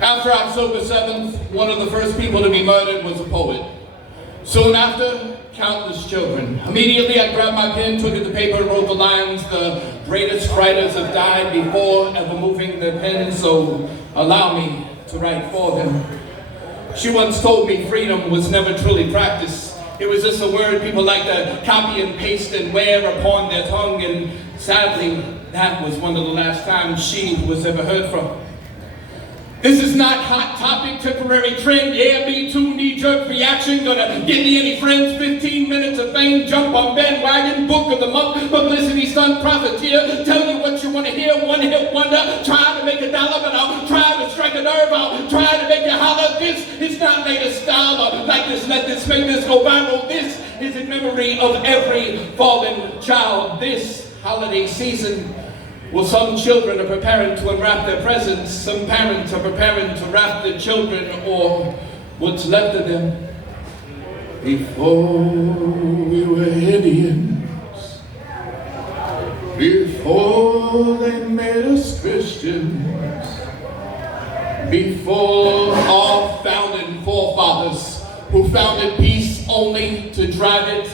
After October 7th, one of the first people to be murdered was a poet. Soon after, countless children. Immediately, I grabbed my pen, took it to paper, and wrote the lines, "The greatest writers have died before ever moving their pen, so allow me to write for them." She once told me freedom was never truly practiced. It was just a word people like to copy and paste and wear upon their tongue, and sadly, that was one of the last times she was ever heard from. This is not hot topic, temporary trend, yeah, me too, knee-jerk reaction, gonna get me any friends, 15 minutes of fame, jump on bandwagon, book of the month, publicity stunt, profiteer, tell you what you wanna hear, one-hit wonder, try to make a dollar, but I'll try to strike a nerve, I'll try to make you holler. This is not latest style, or like this, let this, make this go viral. This is in memory of every fallen child. This holiday season, well, some children are preparing to unwrap their presents. Some parents are preparing to wrap their children or what's left of them. Before we were Indians, before they made us Christians, before our founding forefathers who founded peace only to drive it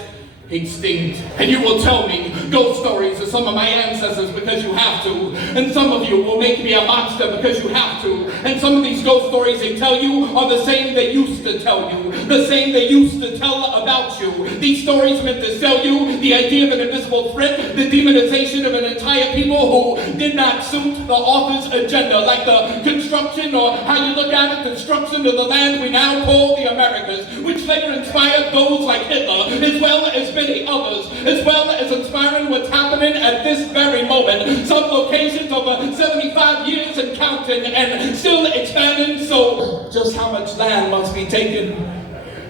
extinct. And you will tell me ghost stories of some of my ancestors because you have to, and some of you will make me a monster because you have to, and some of these ghost stories they tell you are the same they used to tell you, the same they used to tell about you. These stories meant to sell you the idea of an invisible threat, the demonization of an entire people who did not suit the author's agenda, like the construction, or how you look at it, construction of the land we now call the Americas, which later inspired those like Hitler, as well as many others, as well as inspiring what's happening at this very moment. Some locations over 75 years and counting, and still expanding. So just how much land must be taken?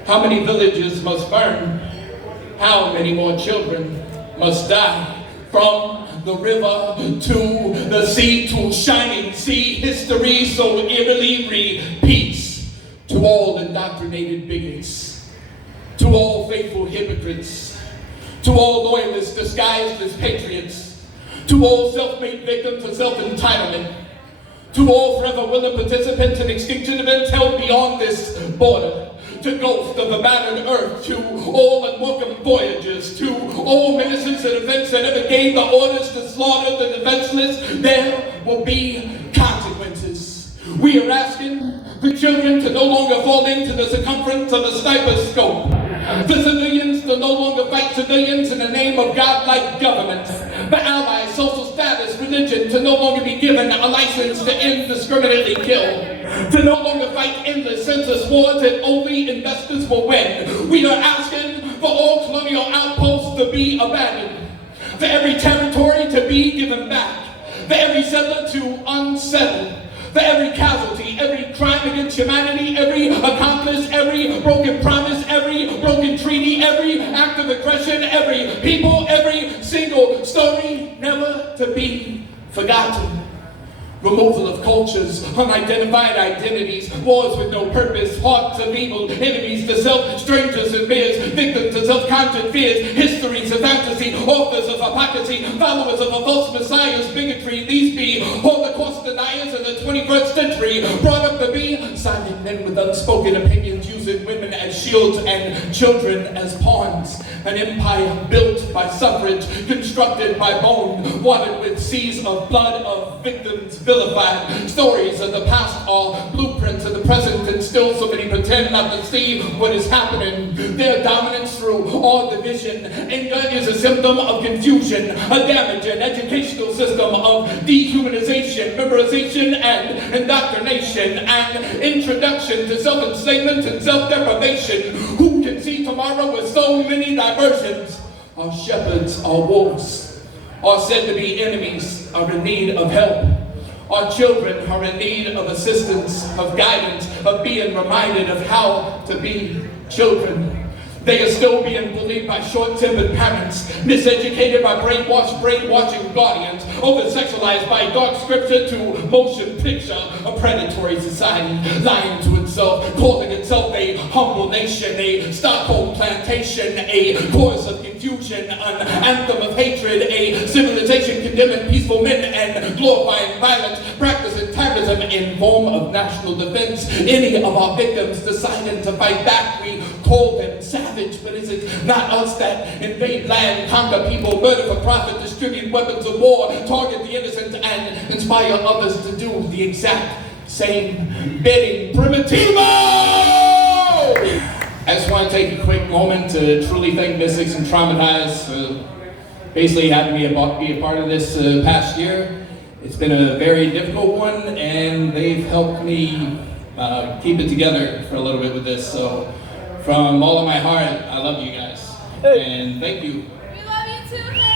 How many villages must burn? How many more children must die? From the river to the sea, to shining sea, history so eerily repeats. To all indoctrinated bigots, to all faithful hypocrites, to all loyalists disguised as patriots, to all self-made victims of self-entitlement, to all forever willing participants in extinction events held beyond this border, to ghosts of the battered earth, to all unwelcome voyages, to all menaces and events that ever gave the orders to slaughter the defenseless, there will be consequences. We are asking for children to no longer fall into the circumference of the sniper scope, for civilians to no longer fight civilians in the name of godlike government, for allies, social status, religion to no longer be given a license to indiscriminately kill, to no longer fight endless senseless wars that only investors will win. We are asking for all colonial outposts to be abandoned, for every territory to be given back, for every settler to unsettle, for every casualty, every crime against humanity, every accomplice, every broken promise, every broken treaty, every act of aggression, every people, every single story never to be forgotten. Removal of cultures, unidentified identities, wars with no purpose, hearts of evil, enemies to self, strangers and fears, victims of self-conscious fears, histories of fantasy, authors of hypocrisy, followers of a false messiah's bigotry. These be Holocaust deniers of the 21st century, brought up to be silent men with unspoken opinions, using women as shields and children as pawns. An empire built by suffrage, constructed by bone, watered with seas of blood of victims vilified. Stories of the past are blueprints of the present, and still so many pretend not to see what is happening. Their dominance through all division. Anger is a symptom of confusion, a damage, an educational system of dehumanization, memorization, and indoctrination, an introduction to self-enslavement and self-deprivation. Who can see tomorrow with so many diversions? Our shepherds, our wolves, are said to be enemies, are in need of help. Our children are in need of assistance, of guidance, of being reminded of how to be children. They are still being bullied by short-tempered parents, miseducated by brainwashing guardians, over-sexualized by dark scripture to motion picture, a predatory society, lying to itself, calling itself a humble nation, a Stockholm plantation, a chorus of confusion, an anthem of hatred, a civilization condemning peaceful men and glorifying violence, practicing tyranny, terrorism in form of national defense. Any of our victims deciding to fight back, we call them savage. But is it not us that invade land, conquer people, murder for profit, distribute weapons of war, target the innocent, and inspire others to do the exact same bidding? Primitivo! I just want to take a quick moment to truly thank Mystics and Traumatized for basically having me be a part of this past year. It's been a very difficult one, and they've helped me keep it together for a little bit with this. So from all of my heart, I love you guys, and thank you. We love you too.